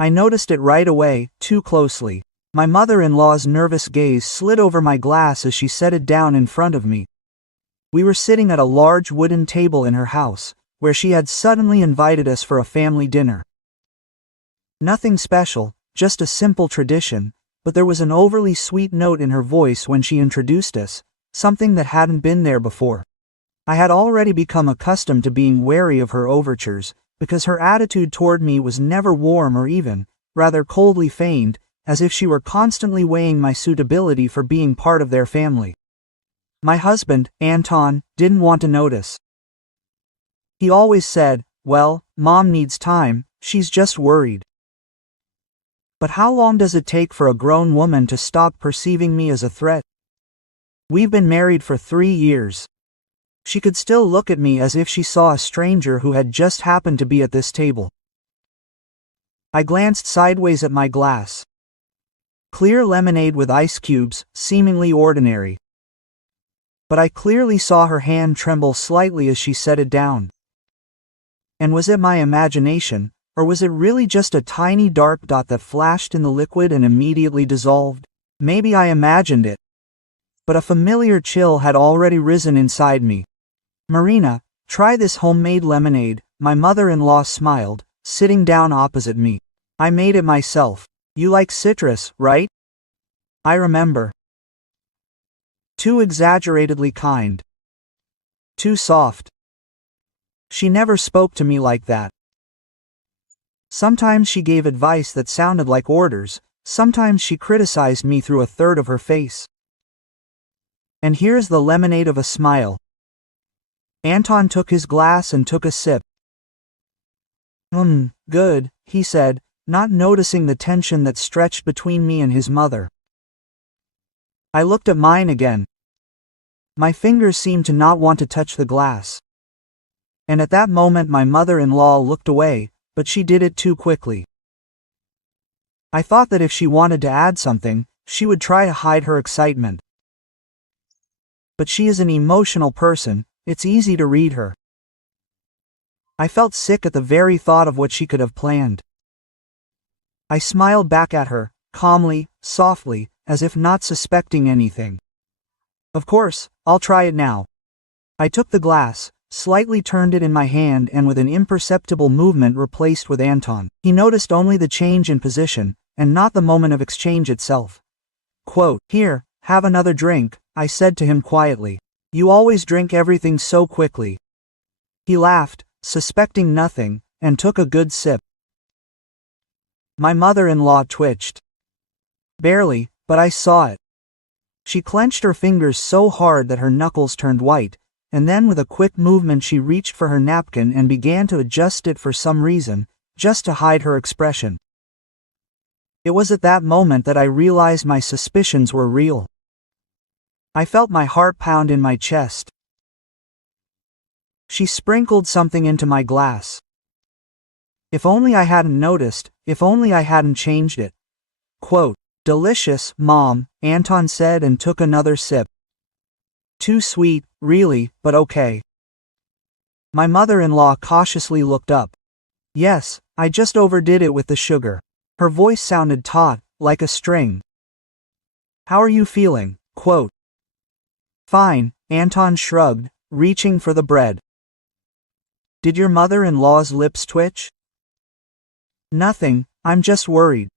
I noticed it right away, too closely. My mother-in-law's nervous gaze slid over my glass as she set it down in front of me. We were sitting at a large wooden table in her house, where she had suddenly invited us for a family dinner. Nothing special, just a simple tradition, but there was an overly sweet note in her voice when she introduced us, something that hadn't been there before. I had already become accustomed to being wary of her overtures, because her attitude toward me was never warm or even, rather coldly feigned, as if she were constantly weighing my suitability for being part of their family. My husband, Anton, didn't want to notice. He always said, "Well, Mom needs time, she's just worried." But how long does it take for a grown woman to stop perceiving me as a threat? We've been married for 3 years. She could still look at me as if she saw a stranger who had just happened to be at this table. I glanced sideways at my glass. Clear lemonade with ice cubes, seemingly ordinary. But I clearly saw her hand tremble slightly as she set it down. And was it my imagination, or was it really just a tiny dark dot that flashed in the liquid and immediately dissolved? Maybe I imagined it. But a familiar chill had already risen inside me. "Marina, try this homemade lemonade," my mother-in-law smiled, sitting down opposite me. "I made it myself. You like citrus, right?" I remember. Too exaggeratedly kind. Too soft. She never spoke to me like that. Sometimes she gave advice that sounded like orders, sometimes she criticized me through a third of her face. And here's the lemonade of a smile. Anton took his glass and took a sip. Good," he said, not noticing the tension that stretched between me and his mother. I looked at mine again. My fingers seemed to not want to touch the glass. And at that moment my mother-in-law looked away, but she did it too quickly. I thought that if she wanted to add something, she would try to hide her excitement. But she is an emotional person, it's easy to read her. I felt sick at the very thought of what she could have planned. I smiled back at her, calmly, softly, as if not suspecting anything. "Of course, I'll try it now." I took the glass, slightly turned it in my hand and with an imperceptible movement replaced with Anton. He noticed only the change in position, and not the moment of exchange itself. "Here, have another drink," I said to him quietly. "You always drink everything so quickly." He laughed, suspecting nothing, and took a good sip. My mother-in-law twitched. Barely, but I saw it. She clenched her fingers so hard that her knuckles turned white, and then with a quick movement she reached for her napkin and began to adjust it for some reason, just to hide her expression. It was at that moment that I realized my suspicions were real. I felt my heart pound in my chest. She sprinkled something into my glass. If only I hadn't noticed, if only I hadn't changed it. "Delicious, Mom," Anton said and took another sip. "Too sweet, really, but okay." My mother-in-law cautiously looked up. "Yes, I just overdid it with the sugar." Her voice sounded taut, like a string. "How are you feeling?" "Fine," Anton shrugged, reaching for the bread. "Did your mother-in-law's lips twitch?" "Nothing, I'm just worried."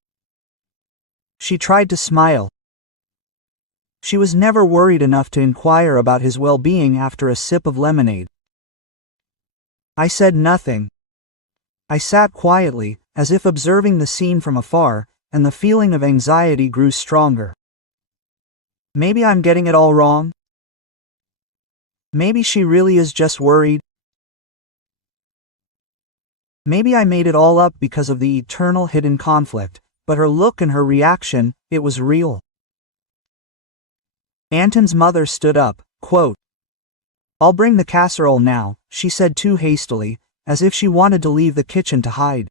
She tried to smile. She was never worried enough to inquire about his well-being after a sip of lemonade. I said nothing. I sat quietly, as if observing the scene from afar, and the feeling of anxiety grew stronger. Maybe I'm getting it all wrong? Maybe she really is just worried? Maybe I made it all up because of the eternal hidden conflict, but her look and her reaction, it was real. Anton's mother stood up, "I'll bring the casserole now," she said too hastily, as if she wanted to leave the kitchen to hide.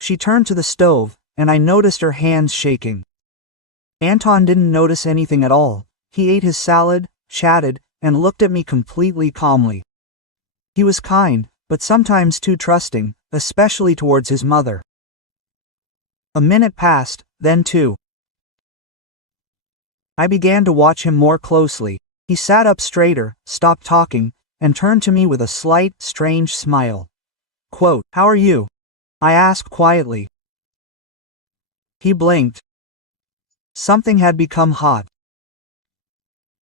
She turned to the stove, and I noticed her hands shaking. Anton didn't notice anything at all. He ate his salad, chatted, and looked at me completely calmly. He was kind, but sometimes too trusting, especially towards his mother. A minute passed, then two. I began to watch him more closely. He sat up straighter, stopped talking, and turned to me with a slight, strange smile. Quote, "How are you?" I asked quietly. He blinked. Something had become hot.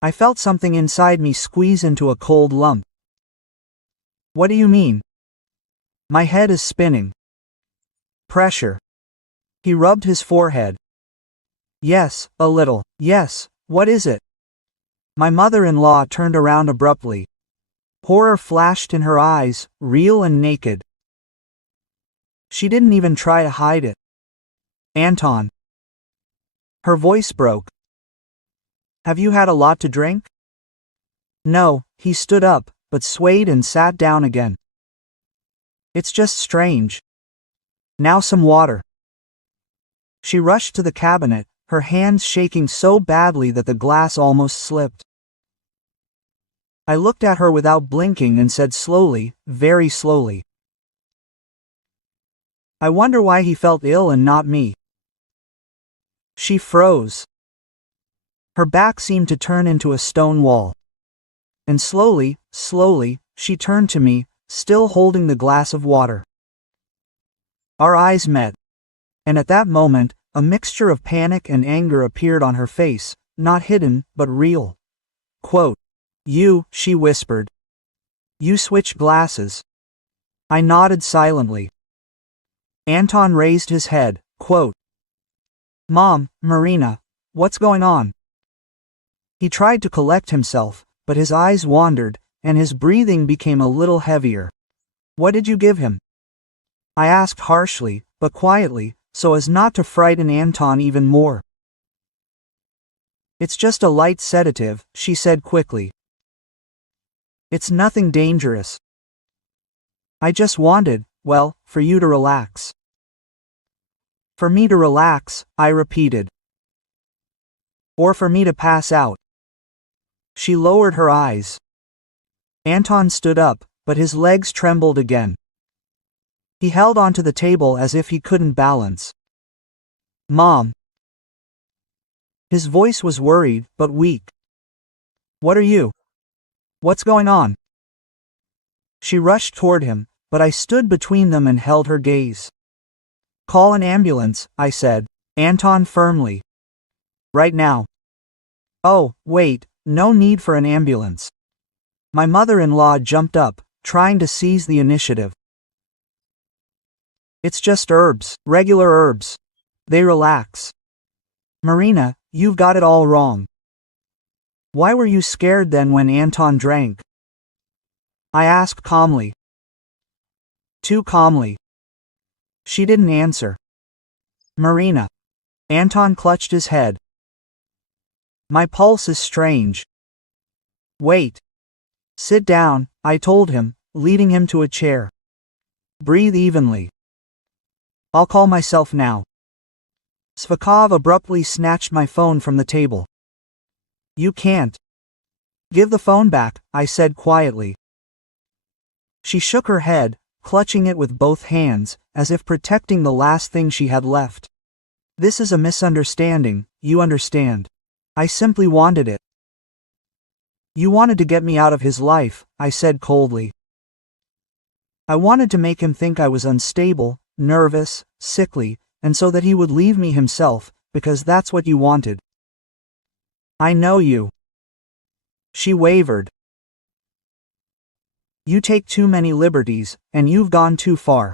I felt something inside me squeeze into a cold lump. What do you mean? My head is spinning. Pressure. He rubbed his forehead. Yes, a little. Yes, what is it? My mother-in-law turned around abruptly. Horror flashed in her eyes, real and naked. She didn't even try to hide it. Anton. Her voice broke. Have you had a lot to drink? No, he stood up, but swayed and sat down again. It's just strange. Now some water. She rushed to the cabinet, her hands shaking so badly that the glass almost slipped. I looked at her without blinking and said slowly, very slowly, I wonder why he felt ill and not me. She froze. Her back seemed to turn into a stone wall. And slowly, she turned to me, still holding the glass of water. Our eyes met. And at that moment, a mixture of panic and anger appeared on her face, not hidden, but real. Quote, "You," she whispered. "You switched glasses." I nodded silently. Anton raised his head. Quote, "Mom, Marina, what's going on?" He tried to collect himself, but his eyes wandered, and his breathing became a little heavier. What did you give him? I asked harshly, but quietly, so as not to frighten Anton even more. It's just a light sedative, she said quickly. It's nothing dangerous. I just wanted, well, for you to relax. For me to relax, I repeated. Or for me to pass out. She lowered her eyes. Anton stood up, but his legs trembled again. He held onto the table as if he couldn't balance. Mom. His voice was worried, but weak. What are you? What's going on? She rushed toward him, but I stood between them and held her gaze. Call an ambulance, I said. Anton firmly. Right now. Oh, wait, no need for an ambulance. My mother-in-law jumped up, trying to seize the initiative. It's just herbs, regular herbs. They relax. Marina, you've got it all wrong. Why were you scared then when Anton drank? I asked calmly. Too calmly. She didn't answer. Marina. Anton clutched his head. My pulse is strange. Wait. Sit down, I told him, leading him to a chair. Breathe evenly. I'll call myself now. Svekov abruptly snatched my phone from the table. You can't. Give the phone back, I said quietly. She shook her head, clutching it with both hands, as if protecting the last thing she had left. This is a misunderstanding, you understand. I simply wanted it. You wanted to get me out of his life, I said coldly. I wanted to make him think I was unstable, nervous, sickly, and so that he would leave me himself, because that's what you wanted. I know you. She wavered. You take too many liberties, and you've gone too far.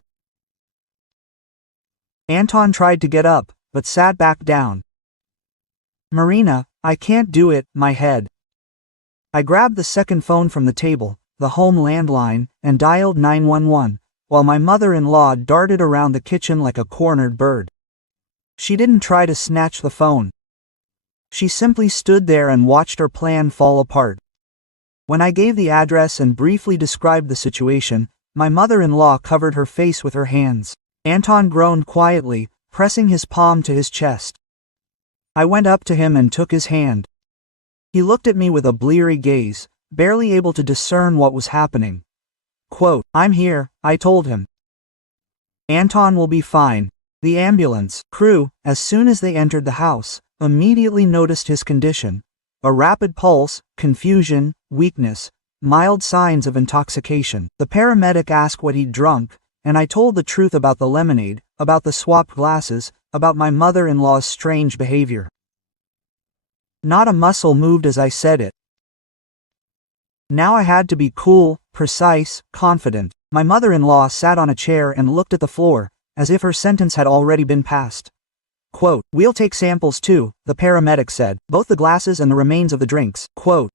Anton tried to get up, but sat back down. Marina, I can't do it, my head. I grabbed the second phone from the table, the home landline, and dialed 911, while my mother-in-law darted around the kitchen like a cornered bird. She didn't try to snatch the phone. She simply stood there and watched her plan fall apart. When I gave the address and briefly described the situation, my mother-in-law covered her face with her hands. Anton groaned quietly, pressing his palm to his chest. I went up to him and took his hand. He looked at me with a bleary gaze, barely able to discern what was happening. Quote, I'm here, I told him. Anton will be fine. The ambulance crew, as soon as they entered the house, immediately noticed his condition. A rapid pulse, confusion, weakness, mild signs of intoxication. The paramedic asked what he'd drunk, and I told the truth about the lemonade, about the swapped glasses, about my mother-in-law's strange behavior. Not a muscle moved as I said it. Now I had to be cool, precise, confident. My mother-in-law sat on a chair and looked at the floor, as if her sentence had already been passed. Quote, "We'll take samples too," the paramedic said, "both the glasses and the remains of the drinks." Quote,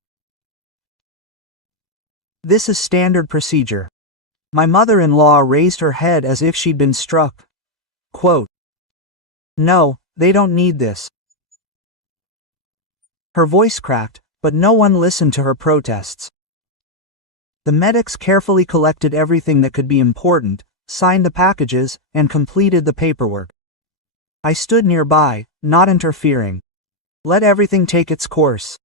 "This is standard procedure." My mother-in-law raised her head as if she'd been struck. Quote, "No, they don't need this." Her voice cracked, but no one listened to her protests. The medics carefully collected everything that could be important, signed the packages, and completed the paperwork. I stood nearby, not interfering. Let everything take its course.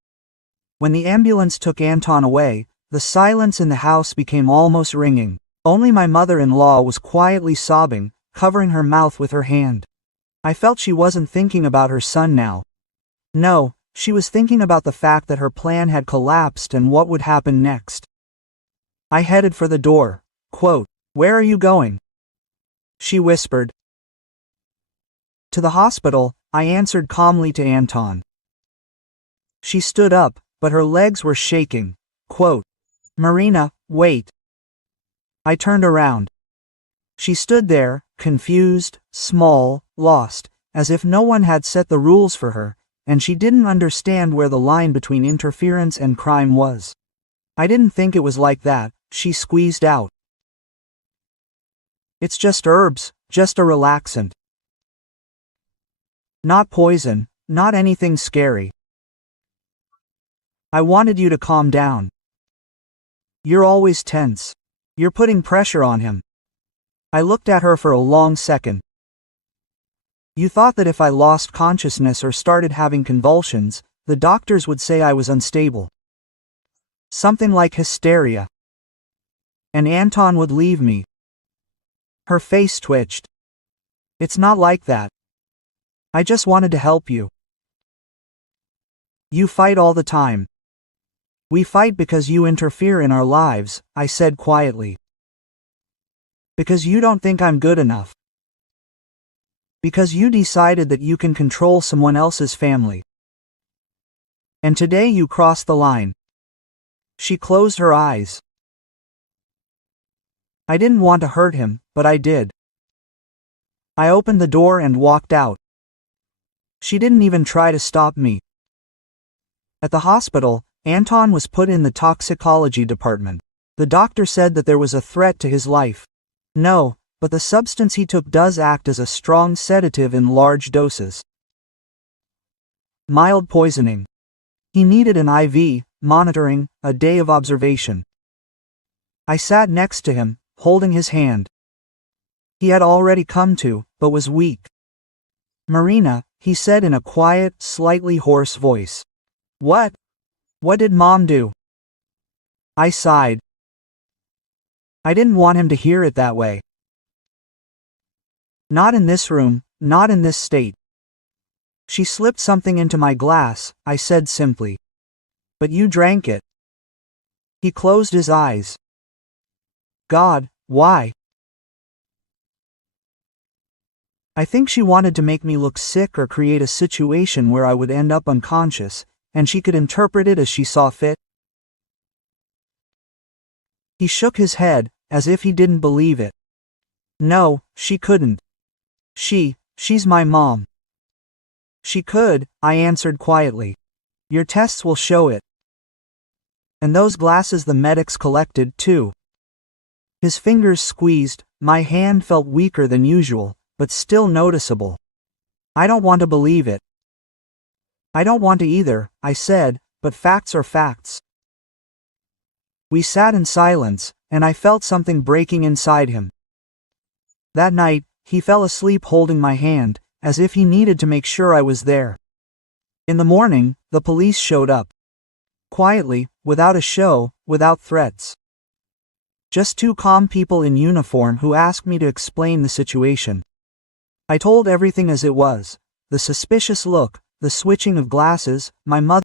When the ambulance took Anton away, the silence in the house became almost ringing. Only my mother-in-law was quietly sobbing, covering her mouth with her hand. I felt she wasn't thinking about her son now. No, she was thinking about the fact that her plan had collapsed and what would happen next. I headed for the door. Quote, "Where are you going?" she whispered. "To the hospital," I answered calmly to Anton. She stood up, but her legs were shaking. Quote, "Marina, wait." I turned around. She stood there, confused, small, lost, as if no one had set the rules for her, and she didn't understand where the line between interference and crime was. "I didn't think it was like that," she squeezed out. "It's just herbs, just a relaxant. Not poison, not anything scary. I wanted you to calm down. You're always tense. You're putting pressure on him." I looked at her for a long second. "You thought that if I lost consciousness or started having convulsions, the doctors would say I was unstable. Something like hysteria. And Anton would leave me." Her face twitched. "It's not like that. I just wanted to help you. You fight all the time." "We fight because you interfere in our lives," I said quietly. "Because you don't think I'm good enough. Because you decided that you can control someone else's family. And today you crossed the line." She closed her eyes. I didn't want to hurt him, but I did. I opened the door and walked out. She didn't even try to stop me. At the hospital, Anton was put in the toxicology department. The doctor said that there was a threat to his life. No, but the substance he took does act as a strong sedative in large doses. Mild poisoning. He needed an IV, monitoring, a day of observation. I sat next to him, holding his hand. He had already come to, but was weak. "Marina," he said in a quiet, slightly hoarse voice. "What? What did Mom do?" I sighed. I didn't want him to hear it that way. "Not in this room, not in this state." "She slipped something into my glass," I said simply. "But you drank it." He closed his eyes. "God, why?" "I think she wanted to make me look sick or create a situation where I would end up unconscious, and she could interpret it as she saw fit." He shook his head, as if he didn't believe it. "No, she couldn't. She's my mom." "She could," I answered quietly. "Your tests will show it. And those glasses the medics collected, too." His fingers squeezed, my hand felt weaker than usual, but still noticeable. "I don't want to believe it." "I don't want to either," I said, "but facts are facts." We sat in silence, and I felt something breaking inside him. That night, he fell asleep holding my hand, as if he needed to make sure I was there. In the morning, the police showed up. Quietly, without a show, without threats. Just two calm people in uniform who asked me to explain the situation. I told everything as it was. The suspicious look, the switching of glasses, my mother